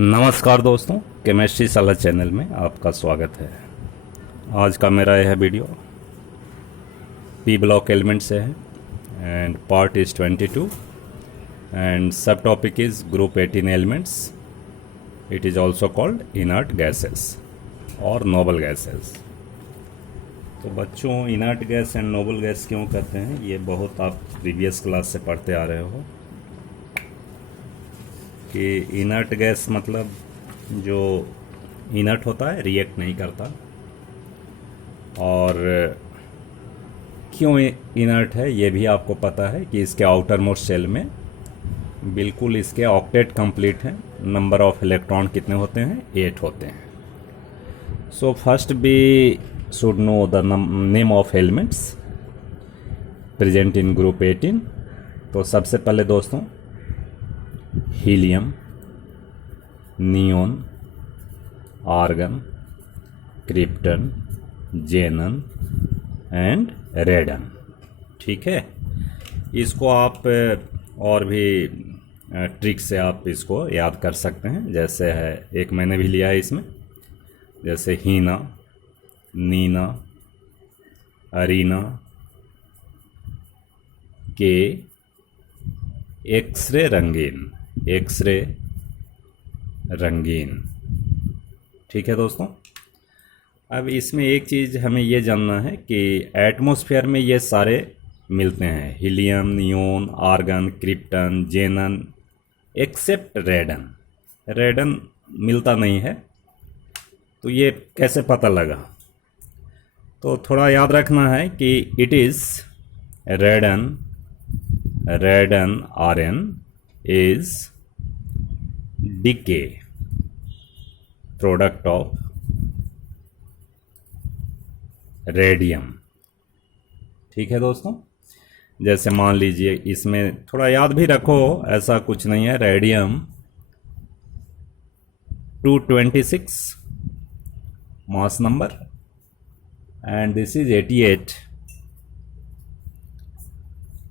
नमस्कार दोस्तों, केमिस्ट्री सलाह चैनल में आपका स्वागत है। आज का मेरा यह वीडियो पी ब्लॉक एलिमेंट से है एंड पार्ट इज़ 22 एंड सब topic is group 18 elements. It is also called inert gases और नोबल गैसेस। तो बच्चों, inert gas and noble gas क्यों कहते हैं, ये बहुत आप प्रीवियस क्लास से पढ़ते आ रहे हो कि इनर्ट गैस मतलब जो इनर्ट होता है, रिएक्ट नहीं करता। और क्यों इनर्ट है ये भी आपको पता है कि इसके आउटर मोस्ट शेल में बिल्कुल इसके ऑक्टेट कंप्लीट है। नंबर ऑफ इलेक्ट्रॉन कितने होते हैं? 8 होते हैं। So first we should know the name of elements present in group 18। तो सबसे पहले दोस्तों, helium, neon, argon, krypton, xenon and radon. ठीक है, इसको आप और भी ट्रिक से आप इसको याद कर सकते हैं। जैसे है, एक मैंने भी लिया है इसमें, जैसे हीना, नीना, अरीना, के, एक्सरे रंगीन, एक्सरे रंगीन। ठीक है दोस्तों, अब इसमें एक चीज़ हमें ये जानना है कि एटमॉस्फेयर में ये सारे मिलते हैं, helium, neon, argon, krypton, जेनन, accept रेडन। रेडन मिलता नहीं है, तो ये कैसे पता लगा? तो थोड़ा याद रखना है कि it is radon, radon RN is decay product of radium. ठीक है दोस्तों, जैसे मान लीजिए, इसमें थोड़ा याद भी रखो, ऐसा कुछ नहीं है। Radium 226 mass number and this is 88।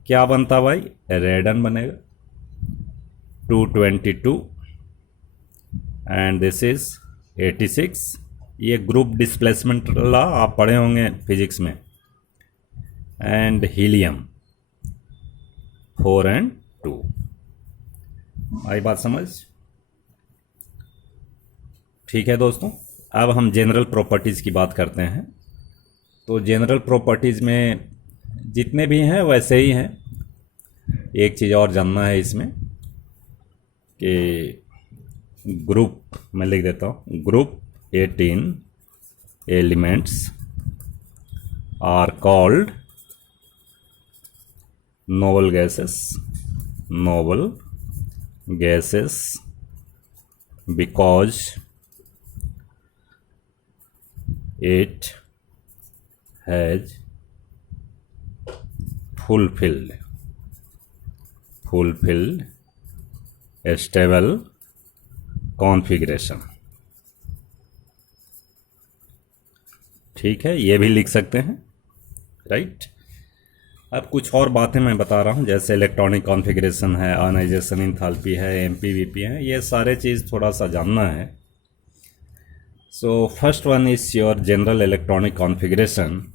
क्या बनता भाई? रेडन बनेगा 222 एंड दिस इज 86। ये ग्रुप डिस्प्लेसमेंट ला आप पढ़े होंगे फिजिक्स में। And helium 4 and 2। आई बात समझ? ठीक है दोस्तों, अब हम जनरल प्रॉपर्टीज़ की बात करते हैं। तो जनरल प्रॉपर्टीज़ में जितने भी हैं वैसे ही हैं। एक चीज़ और जानना है इसमें कि ग्रुप, मैं लिख देता हूँ, group 18 elements are called noble gases, noble gases because it has fulfilled stable configuration। ठीक है, ये भी लिख सकते हैं, राइट। अब कुछ और बातें मैं बता रहा हूँ, जैसे इलेक्ट्रॉनिक कॉन्फ़िगरेशन है, आयनाइजेशन एंथैल्पी है, एमपीवीपी है, ये सारे चीज़ थोड़ा सा जानना है। So first one is your general electronic configuration.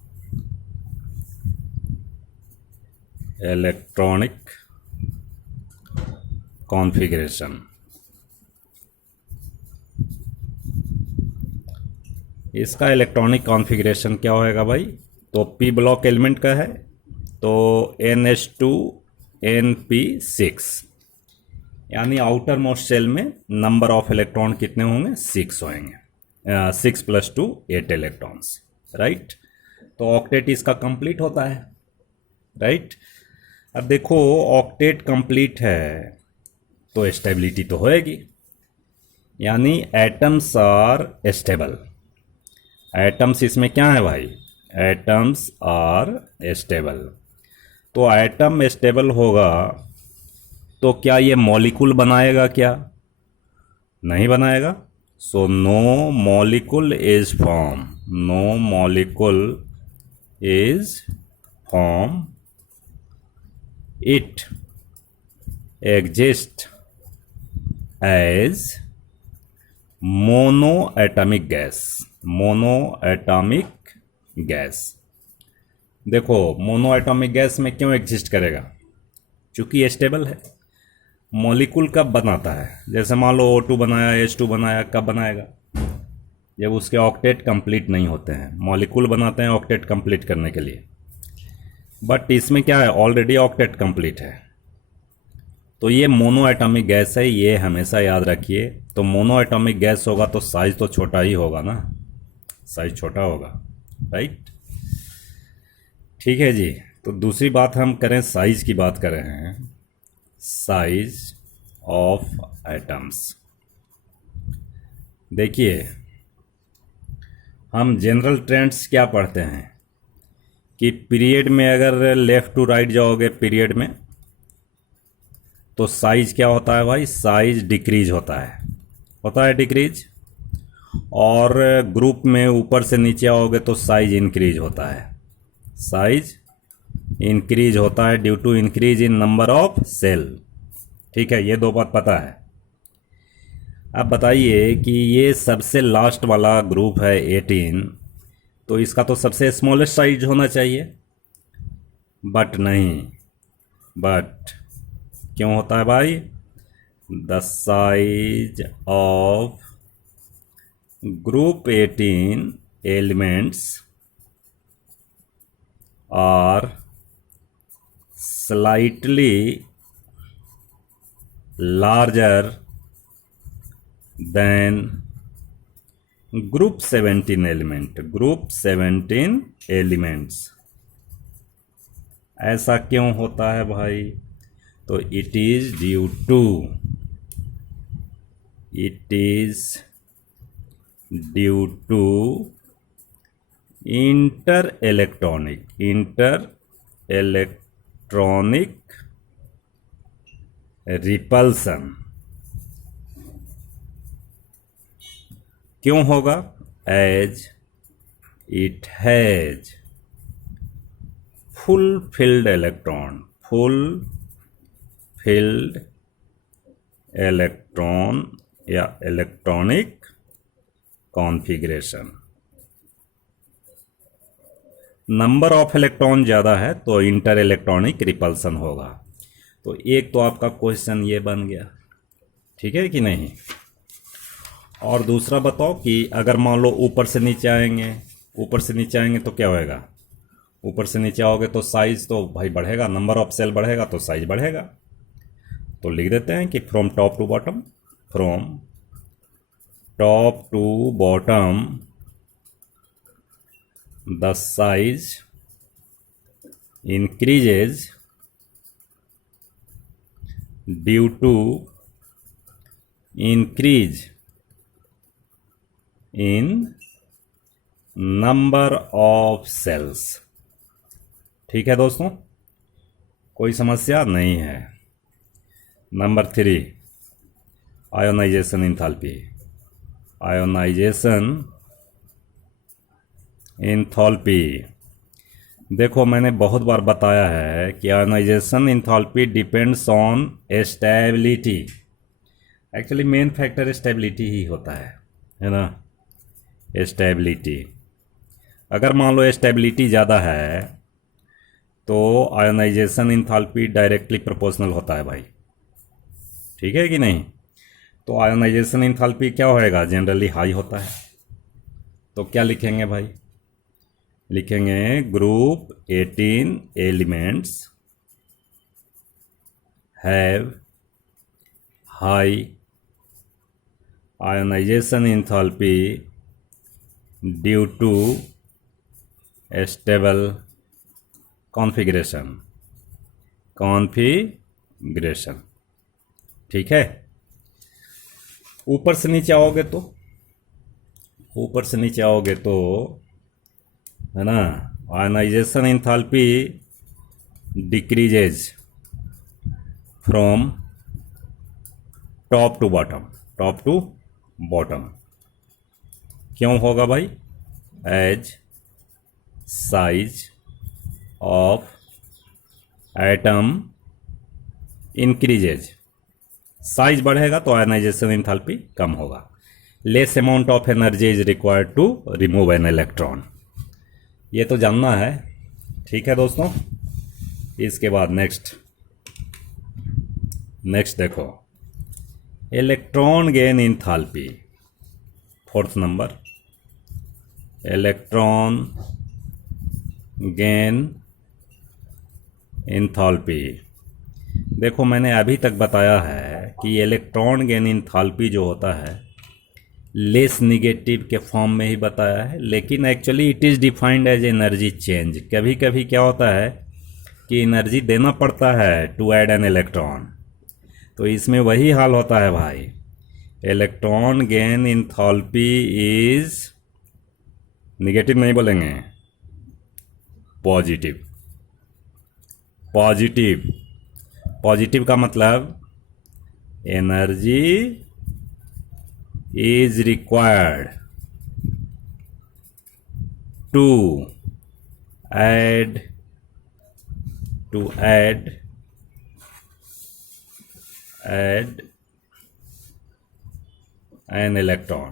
Electronic configuration, इसका इलेक्ट्रॉनिक कॉन्फ़िगरेशन क्या होएगा भाई? तो पी ब्लॉक एलिमेंट का है तो NH2NP6, यानी आउटर मोस्ट शेल में नंबर ऑफ इलेक्ट्रॉन कितने होंगे? 6 होंगे। 6 + 2 8 इलेक्ट्रॉन्स, राइट। तो ऑक्टेट इसका कंप्लीट होता है, राइट। अब देखो, ऑक्टेट कंप्लीट है तो स्टेबिलिटी तो होएगी, यानी एटम्स आर स्टेबल। एटम्स इसमें क्या है भाई? Atoms are stable. तो एटम स्टेबल होगा तो क्या ये मॉलिक्यूल बनाएगा? क्या नहीं बनाएगा। So no molecule is form, no molecule is form, it exist as mono atomic gas, mono atomic gas. देखो मोनो एटॉमिक गैस में क्यों एग्जिस्ट करेगा, चूंकि ये स्टेबल है। मॉलिक्यूल कब बनाता है, जैसे मान लो O2 बनाया, H2 बनाया, कब बनाएगा, जब उसके ऑक्टेट कंप्लीट नहीं होते हैं। मॉलिक्यूल बनाते हैं ऑक्टेट कंप्लीट करने के लिए, बट इसमें क्या है, ऑलरेडी ऑक्टेट कंप्लीट है। तो ये मोनो एटॉमिक गैस है, ये हमेशा याद रखिए। तो मोनो एटॉमिक गैस होगा तो साइज तो छोटा ही होगा ना, साइज छोटा होगा, राइट। ठीक है जी। तो दूसरी बात हम करें, साइज की बात कर रहे हैं, साइज ऑफ एटम्स। देखिए हम जनरल ट्रेंड्स क्या पढ़ते हैं कि पीरियड में अगर लेफ्ट टू राइट जाओगे पीरियड में, तो साइज क्या होता है भाई, साइज डिक्रीज होता है डिक्रीज। और ग्रुप में ऊपर से नीचे आओगे तो साइज इंक्रीज होता है, साइज इंक्रीज होता है due to increase in number of cell. ठीक है, ये दो बात पता है। अब बताइए कि ये सबसे लास्ट वाला ग्रुप है 18, तो इसका तो सबसे स्मॉलेस्ट साइज होना चाहिए, बट नहीं, बट क्यों होता है भाई, the size of group 18 elements are slightly larger than group 17 element, group 17 elements। ऐसा क्यों होता है भाई, तो it is due to inter repulsion. क्यों होगा, as it has fulfilled electron या electronic configuration. Number of electron ज़्यादा है तो इंटर इलेक्ट्रॉनिक रिपल्सन होगा। तो एक तो आपका क्वेश्चन ये बन गया, ठीक है कि नहीं। और दूसरा बताओ कि अगर मान लो ऊपर से नीचे आएंगे तो क्या होएगा, ऊपर से नीचे आओगे तो साइज तो भाई बढ़ेगा, नंबर ऑफ सेल बढ़ेगा तो साइज बढ़ेगा। तो लिख देते हैं कि from top to bottom the size increases due to increase in number of cells। ठीक है दोस्तों, कोई समस्या नहीं है। Number 3, ionization enthalpy. देखो मैंने बहुत बार बताया है कि ionization enthalpy depends on stability. Actually main factor stability ही होता है ना, स्टेबिलिटी। अगर मान लो स्टेबिलिटी ज़्यादा है तो आयोनाइजेशन इंथैल्पी डायरेक्टली प्रोपोर्शनल होता है भाई, ठीक है कि नहीं। तो आयोनाइजेशन इंथैल्पी क्या होएगा, जनरली हाई होता है। तो क्या लिखेंगे भाई, लिखेंगे group 18 elements have high ionization enthalpy due to stable configuration. ठीक है। ऊपर से नीचे आओगे तो है ना, ionization enthalpy decreases from top to bottom. क्यों होगा भाई, as size of atom increases. Size बढ़ेगा तो आयोनाइजेशन इंथैल्पी कम होगा। Less amount of energy is required to remove an electron. ये तो जानना है, ठीक है दोस्तों। इसके बाद नेक्स्ट देखो, electron gain enthalpy, fourth number, electron gain enthalpy. देखो मैंने अभी तक बताया है कि इलेक्ट्रॉन गेन इंथैल्पी जो होता है लेस निगेटिव के फॉर्म में ही बताया है, लेकिन actually it is defined as energy change. कभी कभी क्या होता है कि एनर्जी देना पड़ता है टू ऐड एन इलेक्ट्रॉन, तो इसमें वही हाल होता है भाई। Electron gain enthalpy is, negative नहीं बोलेंगे, पॉजिटिव। पॉजिटिव का मतलब energy is required to add an electron,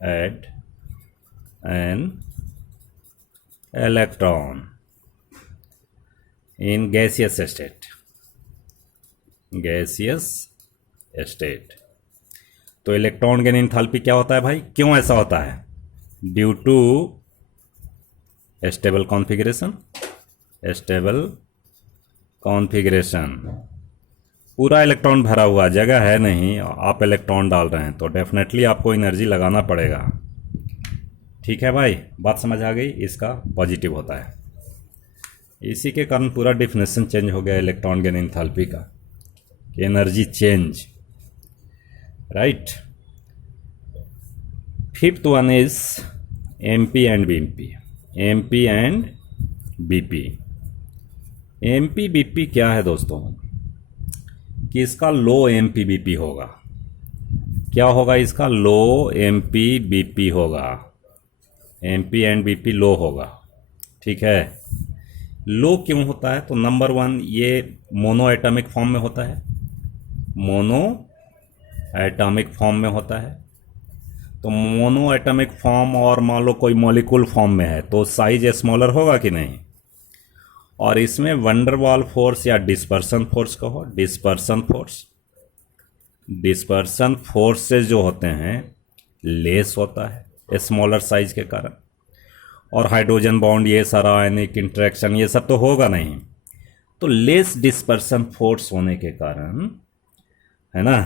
add an electron in gaseous state। तो इलेक्ट्रॉन गेन इंथैल्पी क्या होता है भाई, क्यों ऐसा होता है? Due to stable configuration. पूरा इलेक्ट्रॉन भरा हुआ, जगह है नहीं, आप इलेक्ट्रॉन डाल रहे हैं तो डेफिनेटली आपको एनर्जी लगाना पड़ेगा। ठीक है भाई, बात समझ आ गई। इसका पॉजिटिव होता है, इसी के कारण पूरा डिफिनेशन चेंज हो गया इलेक्ट्रॉन गेन इंथैल्पी का, energy change, right. Fifth one is MP and BP. MP BP क्या है दोस्तों, कि इसका लो एमपी बीपी होगा। क्या होगा इसका? लो एमपी बीपी होगा, एमपी एंड बीपी लो होगा। ठीक है, लो क्यों होता है? तो नंबर वन, ये मोनो एटॉमिक फॉर्म में होता है, तो मोनो एटॉमिक फॉर्म और मान लो कोई मॉलिक्यूल फॉर्म में है तो साइज स्मॉलर होगा कि नहीं। और इसमें वंडरवाल फोर्स या डिस्पर्सन फोर्स कहो, डिस्पर्सन फोर्सेस जो होते हैं लेस होता है स्मॉलर साइज के कारण, और हाइड्रोजन बॉन्ड, ये सारा आयनिक इंटरेक्शन, ये सब तो होगा नहीं। तो लेस डिस्पर्सन फोर्स होने के कारण, है ना,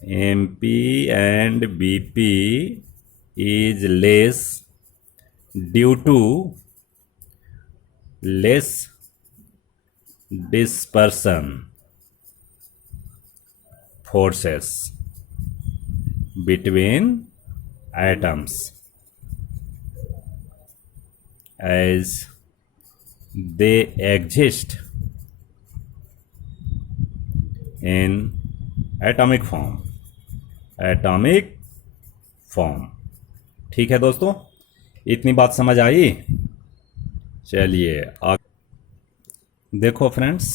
MP and BP is less due to less dispersion forces between atoms as they exist in atomic form। ठीक है दोस्तों, इतनी बात समझ आई। चलिए देखो friends,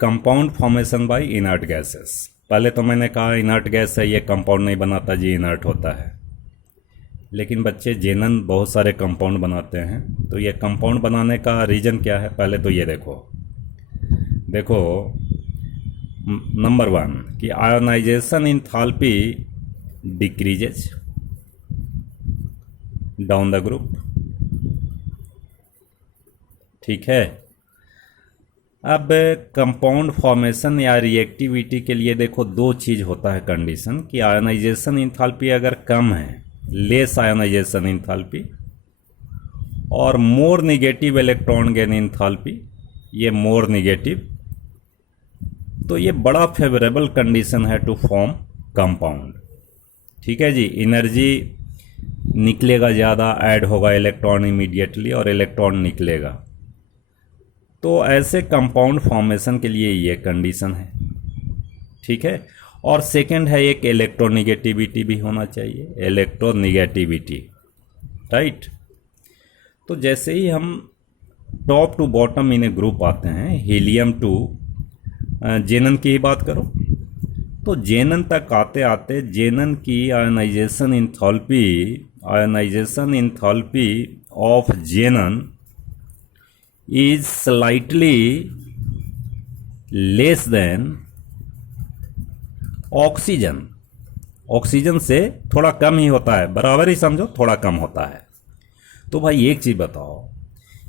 compound formation by inert gases. पहले तो मैंने कहा इनर्ट गैस है, ये कंपाउंड नहीं बनाता जी, इनर्ट होता है। लेकिन बच्चे जेनन बहुत सारे कंपाउंड बनाते हैं, तो ये कंपाउंड बनाने का रीज़न क्या है? पहले तो ये देखो नंबर वन कि ionization enthalpy decreases down the group. ठीक है, अब कंपाउंड फॉर्मेशन या रिएक्टिविटी के लिए देखो दो चीज़ होता है कंडीशन, कि आयोनाइजेशन इंथैल्पी अगर कम है, लेस आयोनाइजेशन इंथैल्पी, और मोर निगेटिव इलेक्ट्रॉन गेन इंथैल्पी, ये मोर निगेटिव, तो ये बड़ा फेवरेबल कंडीशन है टू फॉर्म कंपाउंड। ठीक है जी, एनर्जी निकलेगा ज़्यादा, ऐड होगा इलेक्ट्रॉन इमीडिएटली और इलेक्ट्रॉन निकलेगा। तो ऐसे कंपाउंड फॉर्मेशन के लिए ये कंडीशन है। ठीक है, और सेकंड है एक इलेक्ट्रोनिगेटिविटी भी होना चाहिए, इलेक्ट्रोनिगेटिविटी, राइट। तो जैसे ही हम top to bottom in a group आते हैं, हीलियम टू जेनन की ही बात करो, तो जेनन तक आते आते जेनन की ionization enthalpy of xenon is slightly less than oxygen. Oxygen से थोड़ा कम ही होता है, बराबर ही समझो, थोड़ा कम होता है। तो भाई एक चीज बताओ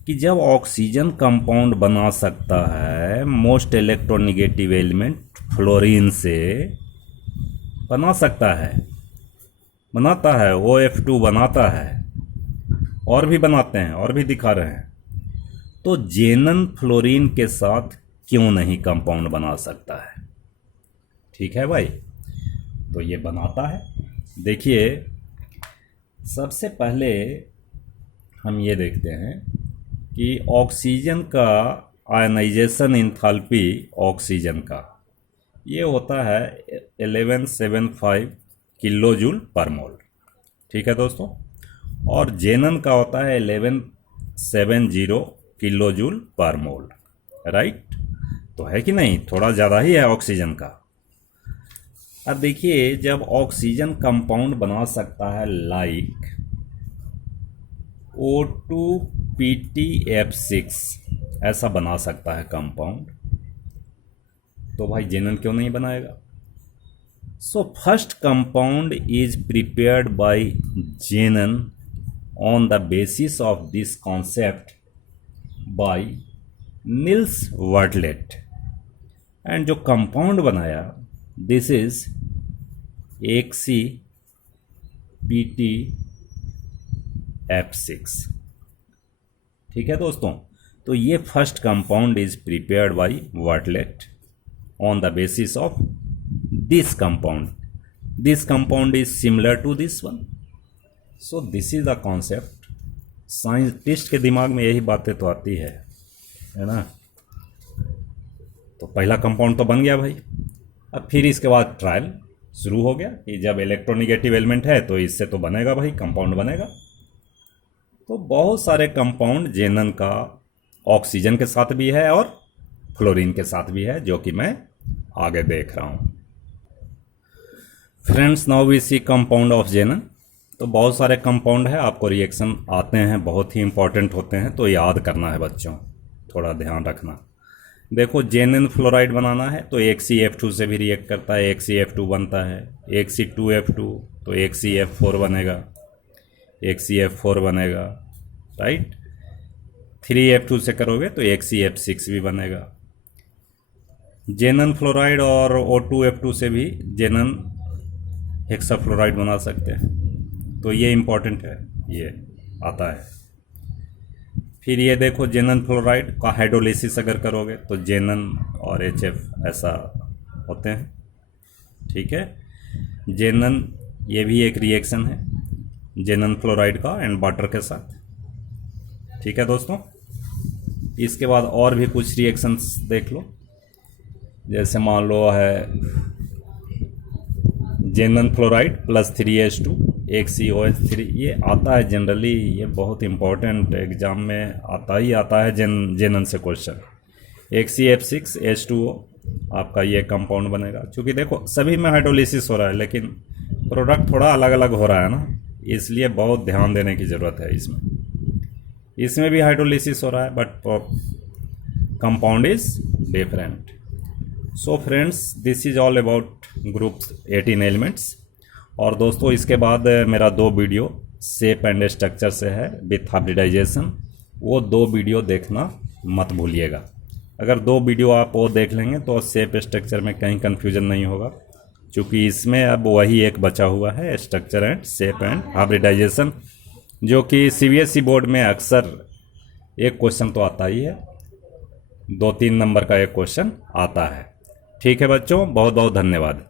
कि जब ऑक्सीजन कंपाउंड बना सकता है मोस्ट इलेक्ट्रोनेगेटिव एलिमेंट फ्लोरीन से बना सकता है, बनाता है, OF2 बनाता है, और भी बनाते हैं और भी दिखा रहे हैं, तो जेनन फ्लोरीन के साथ क्यों नहीं कंपाउंड बना सकता है? ठीक है भाई, तो ये बनाता है। देखिए सबसे पहले हम ये देखते हैं कि ऑक्सीजन का आयनाइजेशन इंथैल्पी ऑक्सीजन का ये होता है 1175 किलो जूल पर मोल। ठीक है दोस्तों, और जेनन का होता है 1170 किलो जूल पर मोल। राइट, तो है कि नहीं, थोड़ा ज़्यादा ही है ऑक्सीजन का। अब देखिए जब ऑक्सीजन कंपाउंड बना सकता है लाइक O2PtF6 ऐसा बना सकता है कंपाउंड, तो भाई जेनन क्यों नहीं बनाएगा? So first compound is prepared by xenon on the basis of this concept by Neils Bartlett, and जो कंपाउंड बनाया दिस इज HCPtF6। ठीक है दोस्तों, तो ये first compound is prepared by Bartlett on the basis of this compound. This compound is similar to this one, so this is the concept. Scientist के दिमाग में यही बातें तो आती है ना। तो पहला कंपाउंड तो बन गया भाई। अब फिर इसके बाद ट्रायल शुरू हो गया कि जब इलेक्ट्रोनेगेटिव एलिमेंट है तो इससे तो बनेगा भाई, कंपाउंड बनेगा। तो बहुत सारे कंपाउंड जेनन का ऑक्सीजन के साथ भी है और फ्लोरीन के साथ भी है, जो कि मैं आगे देख रहा हूँ। Friends, now we see compound of xenon. तो बहुत सारे कंपाउंड है, आपको रिएक्शन आते हैं, बहुत ही इंपॉर्टेंट होते हैं, तो याद करना है बच्चों, थोड़ा ध्यान रखना। देखो जेनन फ्लोराइड बनाना है तो HCF2 से भी रिएक्ट करता है, HCF2 बनता है, HC2F2 तो HCF4 बनेगा, HCF4 बनेगा, राइट। 3F2 से करोगे तो HCF6 भी बनेगा। जेनन फ्लोराइड और O2F2 से भी जेनन हेक्साफ्लोराइड बना सकते हैं, तो ये इंपॉर्टेंट है, ये आता है। फिर ये देखो जेनन फ्लोराइड का हाइड्रोलिसिस अगर करोगे तो जेनन और HF ऐसा होते हैं। ठीक है, जेनन ये भी एक रिएक्शन है जेनन फ्लोराइड का एंड वाटर के साथ। ठीक है दोस्तों, इसके बाद और भी कुछ रिएक्शंस देख लो, जैसे मान लो है जेनन फ्लोराइड प्लस 3H2 HCOH3, ये आता है जनरली, ये बहुत इंपॉर्टेंट एग्जाम में आता है जेनन से क्वेश्चन। HCF6 H2O आपका ये कंपाउंड बनेगा। क्योंकि देखो सभी में हाइड्रोलिसिस हो रहा है लेकिन प्रोडक्ट थोड़ा अलग अलग हो रहा है ना, इसलिए बहुत ध्यान देने की ज़रूरत है। इसमें भी हाइड्रोलिसिस हो रहा है but compound is different. So friends, this is all about group 18 elements. और दोस्तों इसके बाद मेरा 2 वीडियो शेप एंड स्ट्रक्चर से है विथ हाइब्रिडाइजेशन, वो 2 वीडियो देखना मत भूलिएगा। अगर 2 वीडियो आप वो देख लेंगे तो शेप स्ट्रक्चर में कहीं कन्फ्यूजन नहीं होगा, क्योंकि इसमें अब वही एक बचा हुआ है, structure and shape and hybridization, जो कि CBSE बोर्ड में अक्सर एक क्वेश्चन तो आता ही है, 2-3 नंबर का एक क्वेश्चन आता है। ठीक है बच्चों, बहुत बहुत धन्यवाद।